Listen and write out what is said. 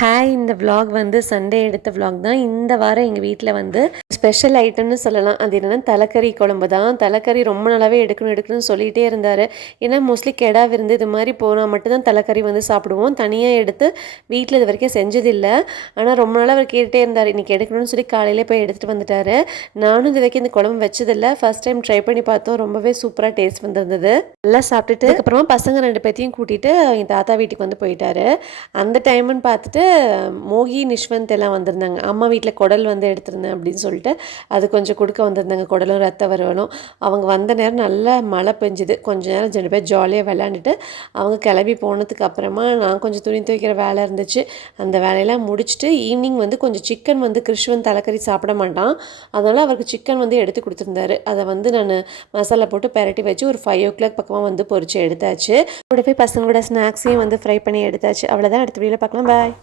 Hi, இந்த vlog வந்து Sunday எடுத்த விலாக் தான். இந்த வாரம் எங்கள் வீட்டில் வந்து ஸ்பெஷல் ஐட்டம்னு சொல்லலாம். அது என்னென்னா தலைக்கறி குழம்பு தான். தலைக்கறி ரொம்ப நாளாகவே எடுக்கணும்னு சொல்லிகிட்டே இருந்தார். ஏன்னா மோஸ்ட்லி கெடா விருந்து இது மாதிரி போனால் மட்டும்தான் தலைக்கறி வந்து சாப்பிடுவோம். தனியாக எடுத்து வீட்டில் இது வரைக்கும் செஞ்சதில்லை. ஆனால் ரொம்ப நாளாக அவர் கேட்டுகிட்டே இருந்தார். இன்றைக்கி எடுக்கணும்னு சொல்லி காலையிலே போய் எடுத்துகிட்டு வந்துட்டார். நானும் இது வரைக்கும் இந்த குழம்பு வச்சதில்லை. ஃபஸ்ட் டைம் ட்ரை பண்ணி பார்த்தோம். ரொம்பவே சூப்பராக டேஸ்ட் வந்திருந்தது. நல்லா சாப்பிட்டுட்டு அதுக்கப்புறமா பசங்க 2 பேத்தையும் கூட்டிகிட்டு எங்கள் தாத்தா வீட்டுக்கு வந்து போயிட்டாரு. அந்த டைம்னு பார்த்துட்டு மோகி நிஷ்வந்த் எல்லாம் வந்திருந்தாங்க. அம்மா வீட்டில் குடல் வந்து எடுத்திருந்தேன் அப்படின்னு சொல்லிட்டு அது கொஞ்சம் கொடுக்க வந்திருந்தாங்க. குடலும் ரத்த வறுவலும். அவங்க வந்த நேரம் நல்லா மழை பெஞ்சுது. கொஞ்ச நேரம் 2 பேர் ஜாலியாக விளையாண்டுட்டு அவங்க கிளம்பி போனதுக்கு அப்புறமா நான் கொஞ்சம் துணி துவைக்கிற வேலை இருந்துச்சு. அந்த வேலையெல்லாம் முடிச்சுட்டு ஈவினிங் வந்து கொஞ்சம் சிக்கன் வந்து கிருஷ்வன் தலைக்கறி சாப்பிட மாட்டான். அதனால் அவருக்கு சிக்கன் வந்து எடுத்து கொடுத்துருந்தாரு. அதை வந்து நான் மசாலா போட்டு பெரட்டி வச்சு ஒரு 5 o'clock பக்கமாக வந்து பொரிச்சு எடுத்தாச்சு. கூட போய் பசங்களோட ஸ்நாக்ஸையும் வந்து ஃப்ரை பண்ணி எடுத்தாச்சு. அவ்வளோதான். அடுத்த வீடியோவில் பார்க்கலாம். பாய்.